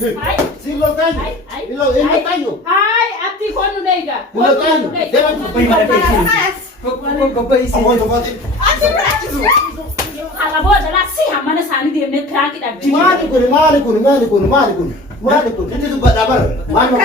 Hai. Silo tayo. Ilo tayo. Hai, abdi ko ano nega. Ilo tayo. Dema Ko ba isi? Ako ito pati. Ala bo dala si hamana sani di me prank da abdi. Mali kun. Hindi to ba dabar. Mali.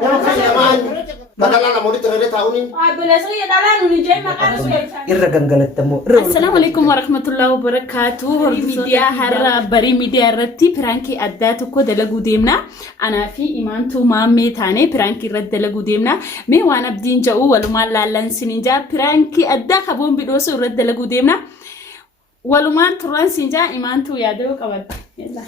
Pero kaya mali. Madala mo dito rin taon ni. Ay belas ya dala nu ni jay makana su. Irra gangalatta mo. Assalamu alaikum warahmatullahi wabarakatuh. Media harra bari media ratti pranki adda tokko dalagu deemna. Ana fi imantu mamme taane pranki irratti dalagu deemna. Me waan abdiin ja'u walumaan laallan sininja pranki adda kaboon bidoosu irratti dalagu deemna. Walumaan turan sinja imantu yaadoo qabadde. Yalla.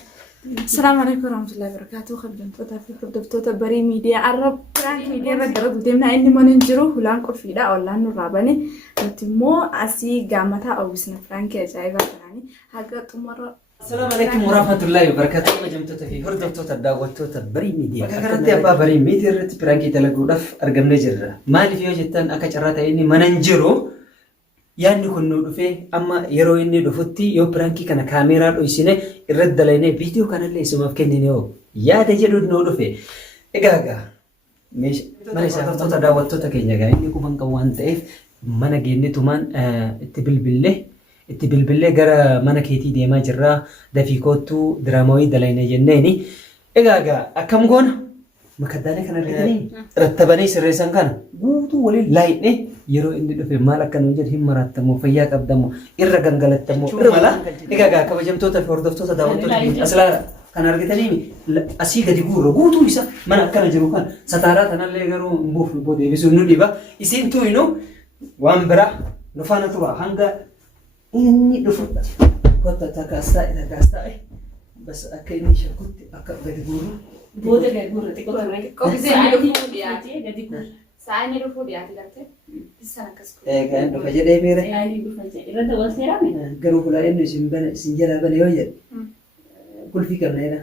السلام عليكم ورحمة الله وبركاته. خدمتوتا في خدمتوتا بري ميديا عرب برانك ميديا رجرب قدامنا إني ما ننجرو هلان كرفيدا أو لان الرابني نتمو أسي قامتها أو بسنا برانك أجايبا براني هاجا تمرة. السلام عليكم ورحمة الله وبركاته. خدمتوتا في خدمتوتا داوتوتا بري ميديا. كرنتي أبا بري ميديا رت برانك تلاقو دف أرجم نجرة. ما لي فيه جتان أكشرات إني ما ننجرو. yaanni kun nu dhufe amma yeroo inni dhufutti yoo pirankii kana kaameeraa dhoysine irratti dalaynee viidiyoo kanallee isumaaf kennine oo yaada jedhu nu dhufe egaa mana isaaftoota daawwattoota keenya gaa inni kuman qabu waan ta'eef mana geennetumaan itti bilbillee gara mana keetii deemaa jirraa dafii koottuu diraamawii dalayne jenneeni egaa akkam goona makaddalee kana argatanii rattabanii sirreessan kana guutuu waliin laayidhe yeroo inni dhufe maal akka nu jedhu hin marattamu fayyaa qabdamu irra gangalattamu irra mala egaa kabajamtoota fi hordoftoota daawwattoota aslaa kan argatanii asii gadi guurra guutuu isa mana akkana jiru kan sataaraa kanallee garuu hin buufnu boo deebisuun nu dhiba isiin tuynu waan biraa nu faana tura hanga inni dhufudha kotta takaastaa'e bas akka inni shakkutti akka gadi guurru Booda gadi guurra xiqqoo ture. Saani rufuu dhiyaate gartee isaan akkas egaa dhufa jedhee beera Yaani dhufa jedhe irratti wal seeraame. garuu kula inni isin jala bane yoo jedhe kulfii qabneedha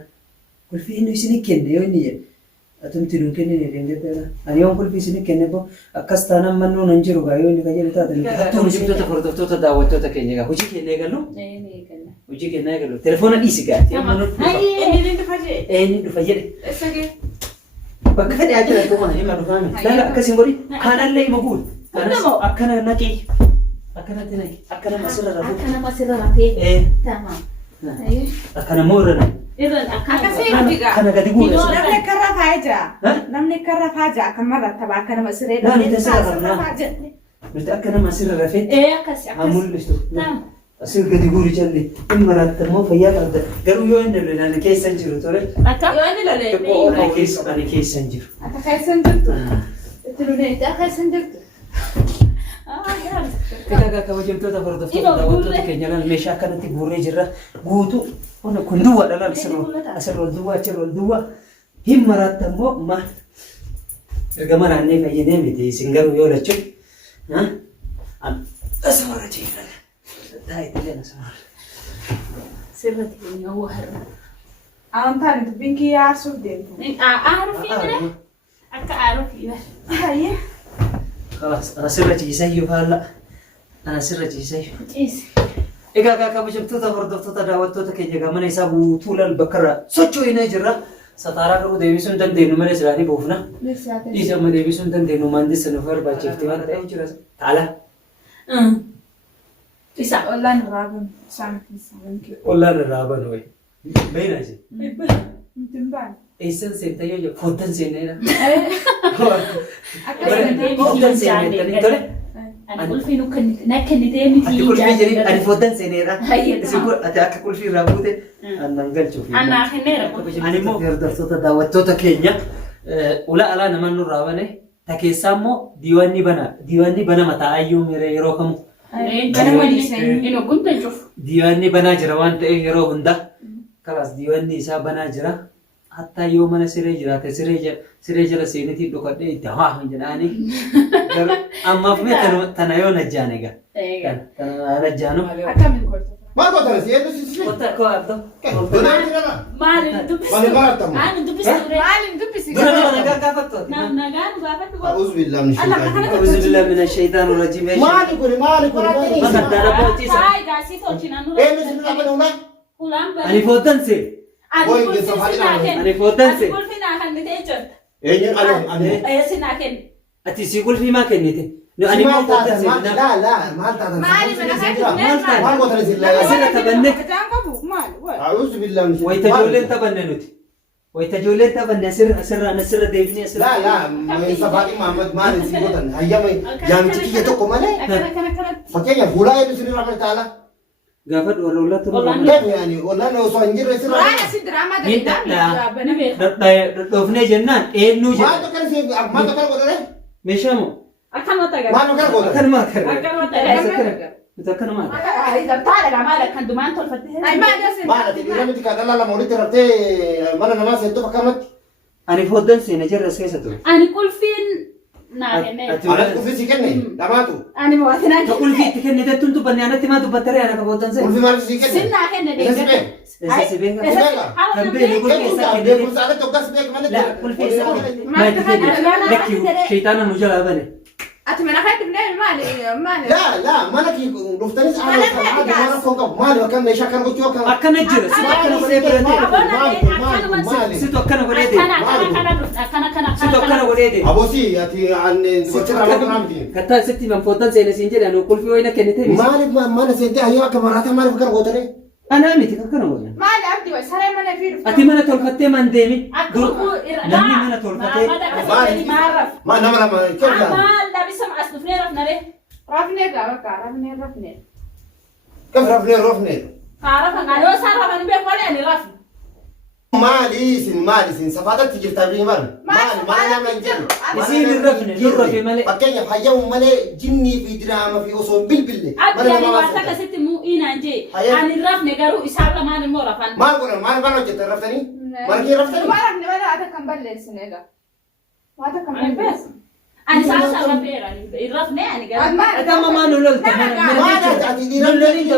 kulfii inni isin kenne yoo inni jedhe atumti nuun kennine deemteedha ani yoon kulfii isin kenne boo akkas taanaan mannuu nan jiru gaa yoo inni ka jedhe taatan hattuun hojjettoota hordoftoota daawwattoota keenya gaa hojii keenya eegallu hojii keenya eegallu telefoona dhiisi gaa inni dhufa jedhe bakka fedhe ajira tokko na hima dhufame lala akkasiin godhi kanallee hima guut akkana naqee akkanatti naqee akkana masirra rafuu Akkana masirra rafee. Tamam. akkana moo irra naqee kana gadi guura namni karra faaja namni karra faaja kan marata ba kana masire da namni tasarra faaja miti akkana masirra rafee Akkasi. hamullistu Tamam. asir gadi guuri jalli in maratta moo fayyaa qabda garuu yoo inni lolaan keessan jiru tole Akka. yoo inni lole ani keessan jiru ata kaisan jirtu itti lole ita kaisan jirtu egaa kabajamtoota hordoftoota daawwattoota keenya laal meeshaa akkanatti guurree jirra guutuu kun duwwaadha laal asirra ol duwwaa achirra ol duwwaa hin maratta immoo maal erga maraannee fayyadee miti isin garuu yoo lachuu asirra jiifala taa'ee asirra Sirratti keenya har'a. amantaan itu binki yaasuuf deemtu Aarufi bira. Akka aarufi bira. hayyee خلاص أنا سرت يسيو هلا أنا سرت يسيو Ciisi. إيجا كا بجمتوتا هردفتوتا داوتوتا كي جا من يسابو طول البكرة سوتشو هنا جرا ستارا كرو ديفيسون دن دينو من يسراني بوفنا إذا ما ديفيسون دن دينو ماندي سنوفر باجيفتي ما تأيه جرا تعال Isa. والله نرابن سامك سامك والله الرابع نوي بين أجي تنبان إيسن سنتيو جو فودن سنينا Foddan seenee tole. Ani kulfii nakkannitee miti. Ati kulfii jedhee ani foddan seeneera. Hayyee. Isin kun ati akka kulfii irraa buute annan galchuuf. Annaa kenneera. Ani immoo hordoftoota daawwattoota keenya ulaa alaa naman nurraa bane ta keessaa immoo diiwaanni bana mataa ayyuu miree yeroo kamu. Ino gunda cufu. Diiwaanni banaa jira waan ta'eef yeroo hunda kalaas diiwaanni isaa banaa jira. Hatta yoo mana siree jiraate siree jala seenetii dhokadhee itti haa hin jedhaani. Ammaaf mee tana yoo najjaane gaa. Tana najjaanu. akkamiin kolta Maal gootana si eenyu si si. Kota koo abdo. Donaan jira. Maalin dubbistu? Maalin barattamu? Maalin dubbistu? maalin dubbisi Dura nama nagaa gaafattooti. Nagaan gaafatu. A'uuzu billahi min shaytaani. أعوذ بالله من الشيطان الرجيم. Maali kun maali kun. ما قدر أبوتي. Saay gaasii tolchinaan Eenyu si bira qabana. ulaan أنا فودن سي. Boy, gusto ka rin. Ani fodan se. Kulfi naa kan nitee jirta. Eenyuun ani. Eessi naa kenni. Ati si kulfi maa kennite? No ani Maal maa fodan taatan? se. Maal taatan? Maali mana kan Maal gootan isin laa? Asirra taphanne. Ajaan qabu maal waay. A'uuzu billahi min Wayita ijoolleen taphanne nuti. Wayita ijoolleen taphanne asirra deebinee asirra. Laa, Safaatii Mahammad maal isin gootan? Hayyama jaamichi kiyya tokko malee. Akkanatti. Fakkeenyaaf fuulaa eenyu isin irraa taala? Gaafa warra ullatti Ollaan Gaafa yaani ollaan osoo hin jirre isin irraa. Waan asi diraamaa daldalaa Ni beeka. dhofnee jennaan eenyuu Maal jedha. tokko godhane? Meeshaa moo? Akkanumatti agarra. Maal tokko godhane? Akkanumaa akka Akkanumatti agarra. Nuti akkanumaa akka. Taadha maala kan dumaan tolfattee. Ay maal asin. Maal ati dhiira miti kan dhala lama walitti raftee mana namaa seentu akkamatti? Ani fodan seena jirra keessa ture. Ani kulfiin naa kennee. Anas kufi si kenne dhamaatu. Ani mootii naa Ka ulfi itti kennite tun dubbanne anatti maa dubbattaree ana ka fodan seena. Ulfi maal si kenne? Sin naa kenne Isa si deeggarra. beeku. Isa si beeka. Kan beeku Kennu ulfi isaa isaa kennite. beekumsa alatti hoggas beeku malee. La ulfi isaa maal kennite. Lakki sheetaana nu jalaa bane. Ati mana kan dibnee maali. Laa mana kii dhuftanis Mana haala kee kan rakkoo qabu maali akka meeshaa kana gochuu akka Akkana jira. Situ akkana godhee biratee. maali Situ akkana godhee deema. Situ akkana godhee deema. aboosii ati gochirraa maqaa miti Kattaa sitti man fodan seena siin jedhan ulfi wayina kennite. maaliif mana seentee hayyoo akka maraataa maaliif kana gootane Anaa miti akkana godhan. Maali abdi waay saree mana fi dhufte. Ati mana tolfattee man deemi. Namni mana tolfatee. maa nama lama kenna Maal labisa as dhufnee rafnare. Rafnee bakka rafnee. kaf rafnee Haarafa yoo isaan rafan beeku malee ani rafu. maali isin safaatatti jirtaa bii maali nama hin jiru Isiin hin rafne, hin rafe malee. fakkeenyaaf hayyamu malee jinnii fi diraama fi osoo hin bilbille Abdi ani waan akkasitti mu'iinaan jee. Ani rafne garuu isaan lamaan immoo rafan. maal godhan maal hojjetan raftanii mana kee raftanii Dhumaa rafne mana ata kan balleessine egaa. Waata kan Ani balleessine. beeku. Ani saasa rafeera. Hin rafne ani garuu. Atama maa nu lolta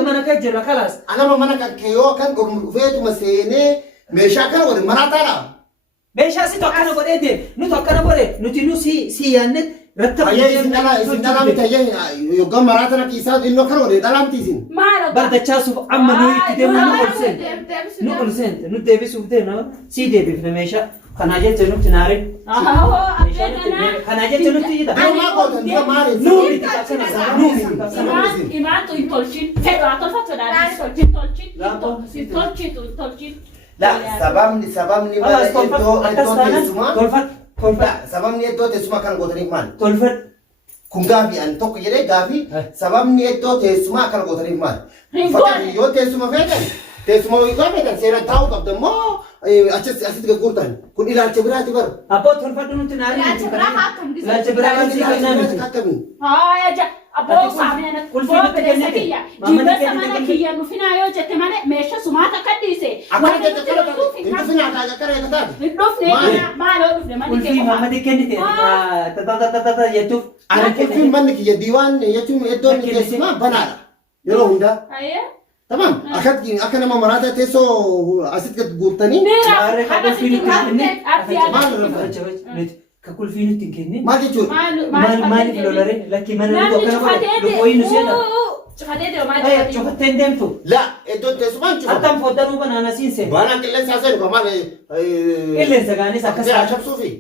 mana kee jirra kalaas. anama mana kan kee kan gurmu dhufeetuma seenee meeshaa kana godhe maraataadha. Meeshaa situ akkana godhee deema. Nuti akkana godhe nuti nu si yaanne rattaba. Hayyee isin dhalaa miti hayyee yoggaan maraatana kiisaa innoo kana godhe dhalaa miti isin. Maal Bardachaasuuf amma nu itti deemnu nu ol seente. Nu ol seente. Nu deebisuuf deemna. Si deebifne meeshaa. Kanaa jecha nutti naare. Kanaa jecha nutti hidha. Maa gootan dura maali? Nuumi akkana nuumi. Imaantu hin tolchin. Fedhaa tolfatudha. Hin tolchin. Sababni mana iddoo teessumaa. Sababni iddoo teessumaa kan gootaniif maali? Tolfadhu. Kun gaafii ani tokko jedhee gaafii sababni iddoo teessumaa kan gootaniif maali? Fakkii yoo teessuma feetan teessuma yoo feetan seeraan taa'uu qabda immoo asitti gurgurtan kun ilaalcha biraati bara. Abboo tolfadhu nutti naare. Ilaalcha biraa kan si kennaa miti. Akkamiin? Abboo saamina boobbeessa kiyya jibbasa mana kiyya nufinaa yoo jette malee meeshaa sumaata akka dhiise Akkana jette hin dhufin akkana eegataati. hin dhufne maaloo dhufne manni Ulfii mamadi kennite. Tatatata jettuuf. Ani qulfiin manni kiyya diiwaan jechuun iddoon teessumaa banaadha yeroo hundaa. Tamam akka nama maraataa teessoo asitti gad guurtanii Ka kulfii nutti hin kenne. maal jechuudha? Maaliif lolare? Lakki mana nuti akkana godhe dhufooyi nu seena. Cufattee hin deemtu. Laa iddoon teessumaan cufa. Attam foddanuu banaana siin seena. Baanaan qilleensaa seenu kan maal Qilleensa gaanis akkas haa shabsuufi.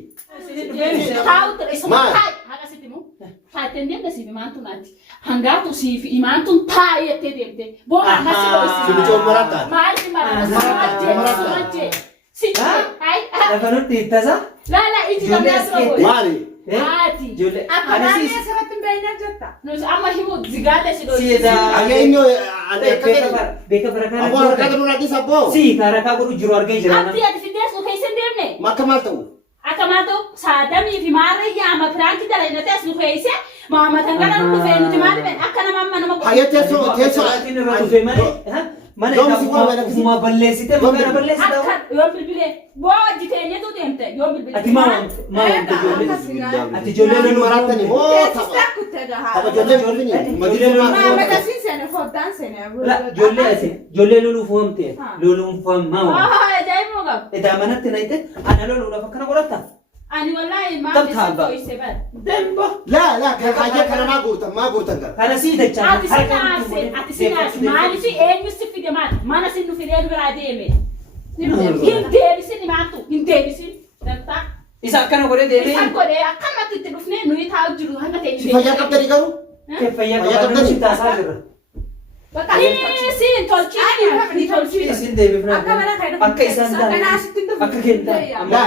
Hangaatu siif imaantuun taa'ee jettee deemte. Boona nasi Sibichoon marataa. Maaliif marataa? Lafa nutti ittasa. Lala iji lammaas rogo. Maali? Haati. Ijoollee. Abbaanee asirratti hin beekne jetta. Nuti amma himu zigaadha si dhoofisi. Siidaa. Hanga inni ani akka jedhe. Beeka bara kana. Abboo harkaa gadi nurraa dhiisa abboo. Si kaarakaa godhu jiru argee jira. Abdii ati fidee suufa hin deemne. Akka maal ta'u? Akka maal ta'u saadamii fi maarrayyaa amma piraanki dalaynate as nu fe'ise maamatan kana nu dhufee nuti maal ta'e akka nama amma nama. Hayya teessoo Ati irra dhufee malee. Mana isaa balleessite magana balleessite. Akka yoo bilbilee boo hojii teenyetu deemte yoo bilbilee. Ati maa ijoollee. Ati ijoollee Loluu loluu maraatanii moo Teessista tapha? kuttee Tapha gahaa. ijoollee joollee madilee Maamata siin seene foddaan seene. Ijoollee loluuf waamte. Loluun faammaa. Ajaa'ibuma qaba. Edaa manatti na ite ana loluudhaaf akkana godhatta. Ani wallahi maal Tapha. isa bara. Demba. laa kan hayyee kana maa guurtan gara. Kana sii dachaa. Ati si naase maaliif eenyu si fide maal mana si nu fidee biraa deeme. Hindeebisin himaatu hindeebisin. Dantaa. Isa akkana godhee deemee. Isaan godhee akkanumatti itti dhufnee nuyi taa'u jiru hanga ta'e. Si fayyaa qabdanii garuu? Fayyaa qabdanii si taasaa jirra. Bakka siin tolchiin. Isin deebifnaa. Akka isaan taa'an. Akka kentaa.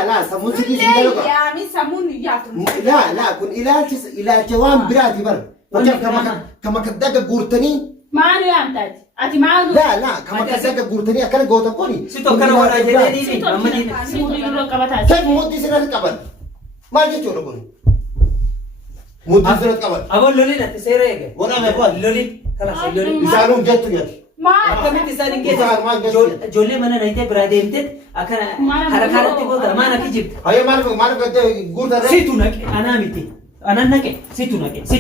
Laa sammuun si dhiisin galuu qaba. Yaami sammuun yaatu. Laa kun ilaalcha waan biraati bara. Fakkii kama kaddaga guurtanii. Maanu yaamtaati. Ati maanu. Laa kama kaddaga guurtanii akkana gootan kuni. Si tokkana godhaa jedhee dhiibi. Amma dhiibi. Si dura qabataa. Ta'e mootii sirriitti qaban. Maal jechuudha kun? Mootii sirriitti qaban. Aboon loliin ati seera eege. Waraabee bu'an. Loliin. Kanas loliin. Isaanuun jettu jedhu. Akkamitti isaan hin geessu? Ijoollee mana nayitee biraa deemtee akkana harakaarratti goota maal akka jirtu. Hayyee maal guutan ree? Situ naqe anaa miti. Anaan naqe situ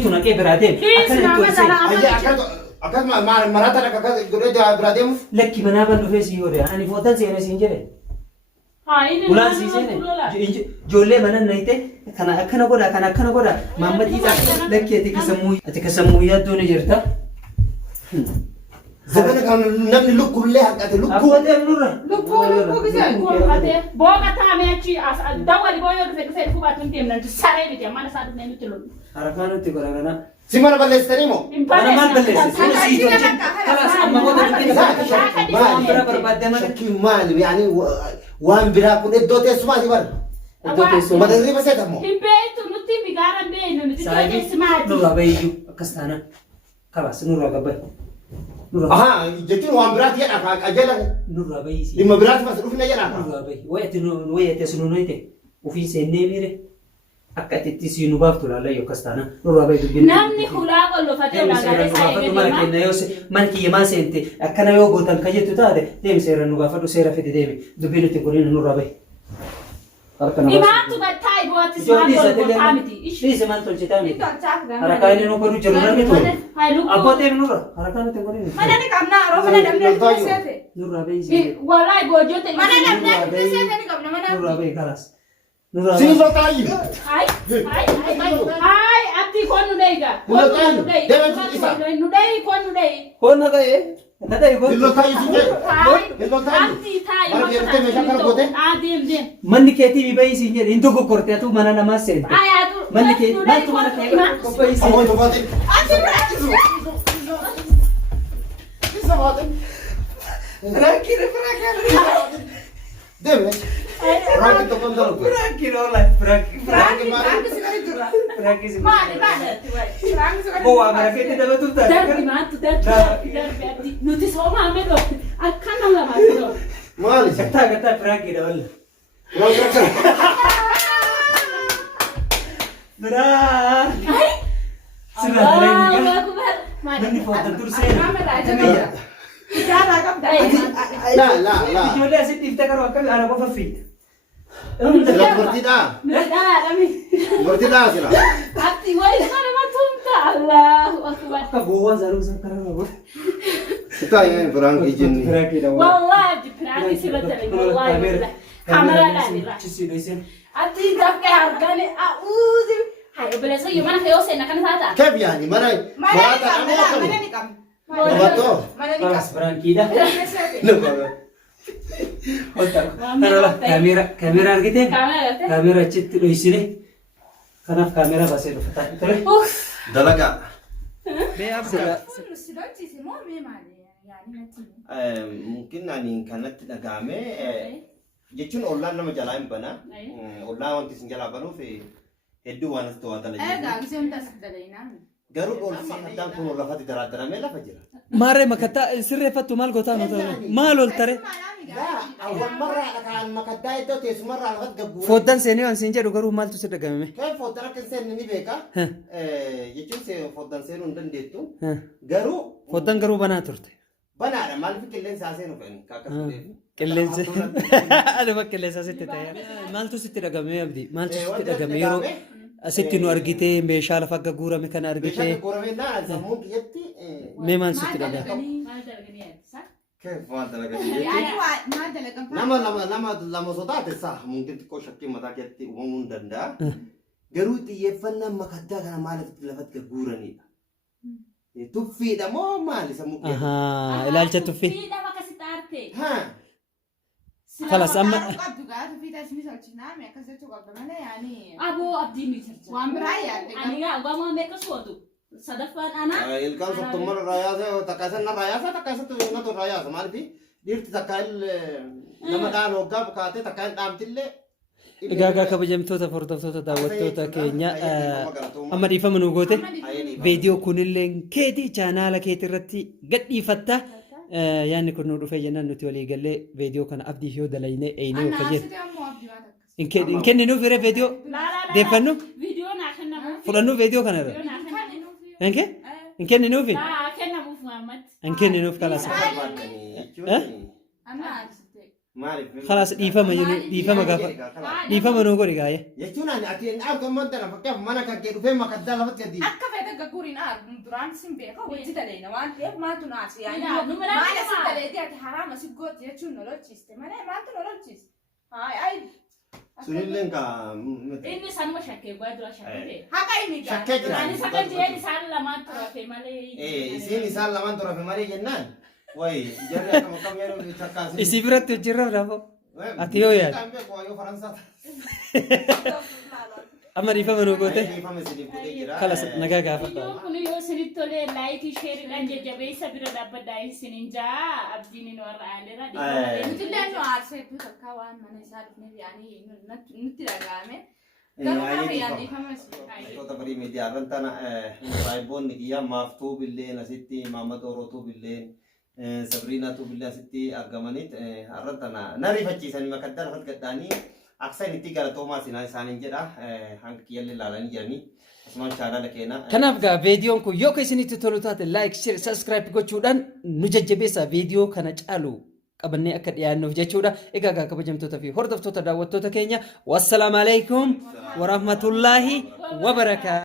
naqe biraa deemu. Akkasuma maraata akka godhee biraa deemuuf. Lakki manaa ban dhufee si yoo ani footan seenee siin jedhe. Ulaan si seene ijoollee mana nayitee kana akkana godha maammadii lakki ati kasammuu yaaddoo ni jirta. Zabana kan namni lukkuu haqate lukkuu. Abbootee nurra. Lukkuu bishaan. Booga taa'amee achi dawwali booyoo dhufe dhufubaatu hin deemnan saree miti amma isaa dhufnee nutti lolu. Harakaa nutti godha kana. Si mana balleessitanii moo? Mana maal balleesse? Sunu sii tolche. Kalas amma goota dhufe waan bira barbaadde malee. Shakkii maali yaani waan biraa kun iddoo teessumaati bara. Iddoo teessumaa. Mata dirriba seetamoo. Hin beektu nutti migaara hin beeknu nuti teessimaati. Nurraa bahiyyuu akkas taanaan. Kalas nurraa gabbaye. Aha, jechuun waan biraati jedha qajeela. Nurraa bahisi. Dhimma biraati mas dhufna jedha. Nurraa bahi. Wayate sunu noyte. Ofii seennee miire. Akka itti si nu baaftu laala yoo akkas taana. Nurraa bahi dubbin. Namni hulaa qollofatee ulaagaa isaa eeggate. Man kiyyamaa seente akkana yoo gootan ka jettu taate deemi seera nu gaafadhu seera fide deemi. Dubbiin nuti godhin nurraa bahi. Imaantu gattaa ibooti ismaan tolgotaa miti. Dhiise maal tolchitaa miti. Harakaa inni nu godhu jiru nargitu. Abbootee nurra harakaa nuti godhin. Mana ni qabna yeroo mana damdee keessatti. Nurraa bahi. Wallahi boojjote. Mana damdee keessatti ni qabna mana. Nurraa bahi kalas. Sinisoo taa'ii. Hai atti kon nu deega. Nu deegi kon nu deegi. Kon na ta'e. Na ta'e kon. Sinisoo taa'ii si jedhu. Sinisoo taa'ii. Atti taa'ii. Mara deemtee meeshaa kana goote. Deem. Manni keetii mi bahi siin jedhe hintu kokkorte atu mana namaa seente. Manni kee maaltu mana kee qophaa'ii siin. Amoon tofaati. Rakkina. Deeme. Rakkina tokkoon darbu. Rakkina oola. Rakkina. Maali. Bu'aa bara keetti dabatuuf taate. Darbi maattu darbi addi nuti soomaa mee dhoofne akka nama lamaatti dhoofne. Maali? Gattaa rakkina oola. Biraa. Namni footan turseera. Laa. Ijoollee asitti iftee garuu akka ala qofa fiite. Dubartiidhaa. Dubartiidhaa sila. Ati wali sana matumta Allahu akbar. Akka gowwaa zaaruu san karaa raawwa. Taa'ee Firaanki jenni. Wallahi Firaanki sirratti argina wallahi. Kamera dhaabirra. Ati dafqee argane a'uuzi. Hayo bilesa yoo mana fe'oo seenna kan taata. Keef yaani mana Mana ni qabna. Nabatoo. Mana ni qabna. Firaankiidha. Kamera. Kaamera argite? Kamera. Kaamera achitti dhoysine. Kanaaf kaamera baasee dhufata. Tole. Dalagaa. Mungkin ani kanatti dhagaame jechuun ollaan nama jalaa hin bana. Ollaan wanti isin jalaa banuuf hedduu waan as to'atan. Garuu dhoolsi addaan kun lafatti daraadaramee lafa jira. Maaree makattaa sirreeffattu maal gootaa nuti maal ol tare? Awwal marraa kan makaddaa iddoo teessumarraa lafatti gagguura. Fooddan seenee waan siin jedhu garuu maaltu si dhagamame? Kan fooddan akka hin seenne ni beeka. Jechuun fooddan seenuu hin dandeettu. Garuu Fooddan garuu banaa turte. banaadha maaliif qilleensa seenu kan akkas ta'eef. Qilleensa. Aduma qilleensa sitti ta'e. Maaltu sitti dhagamee abdii? Maaltu sitti dhagamee yeroo asitti nu argitee meeshaa lafa gagguurame kana argitee. Meeshaa gagguurame naan sammuu kiyyatti. Mee maal sitti dhagame? Nama sodaate saa mungkin xiqqoo shakkii mataa keessatti uumamuu hin danda'a. Garuu xiyyeeffannaan makaddaa kana maaliif lafatti gagguuranidha? Tuffiidha moo maali sammuu keessatti? Ilaalcha tuffii. Tuffiidha bakka si taarte. خلاص أما أبو أبدي ميتر أنا أقوم ما مكسودو صدفان أنا الكام سبتمبر الرئاسة تكاسن الرئاسة تكاسن تجينا الرئاسة ما في ديرت تكال لما كان وقف كاتي تكال دامتله إجا كبجمتوتا فردوتا دعوتوتا كينيا أما ريفا منوغوتي فيديو كونيلين كيدي channel كيترتي قد يفتا يعني كنا نروح جنان نتولي قال لي فيديو كان أبدي هو دلائني أيني وكجير إن كان نو فيري فيديو ديفنو فيديو ناخنا فرنو فيديو كان هذا إن كان نو في لا كنا مو محمد إن كان نو في خلاص خلاص ديفا ما قافا ديفا ما نقول رجاية يجون أنا أتين أرض ما ترى فكيف ما أنا كجير فين ما كذا لا بتكدي Akka fedha gagguriin duraan sin beeka wajji taleena waan ta'eef maaltu naasi yaani Ina, numara maala lama. si taleeti ati haraama si gooti jechuun nololchiiste malee maaltu nololchiiste ay سنين كا إني سانما شكّي قادرة شكّي haqa inni شكّي جرا أنا سكنت يعني سال لما ترى في مالي إيه سين سال لما ترى في ماري جنان واي جرا كم يوم يتكاسي إسيبرات تجرب رافو أتيو يا كم بيكوا فرنسا أما ريفا ما نقولته خلاص نجا قافا فيديو كوني يو سنتولي لايك شير لانجا جبي سبيرا دابا داي سنينجا أبديني نور عليرا nuti illee nu aarseetu takka waan mana isaa dhufneef yaani nutti dhaga'ame garuu hafa yaadni famas Tota bari media rantana raibon nikiya maftu bille nasitti Muhammad Orotu bille Sabrina tu bille asitti argamanit rantana nari fachiisani makaddara fat gaddani aksan itti gara Thomas ina isanin jedha hangi kiyalle laalani jirani asman channel keena kanaaf gaa viidiyoon kun yoo isinitti tolu taate like share subscribe gochuudhaan nu jajjabeessaa viidiyoo kana caalu qabannee akka dhiyaannuuf jechuudha egaa gaa kabajamtoota fi hordoftoota daawwattoota keenya wassalaamu alaykum wa rahmatullaahi wa barakaatuh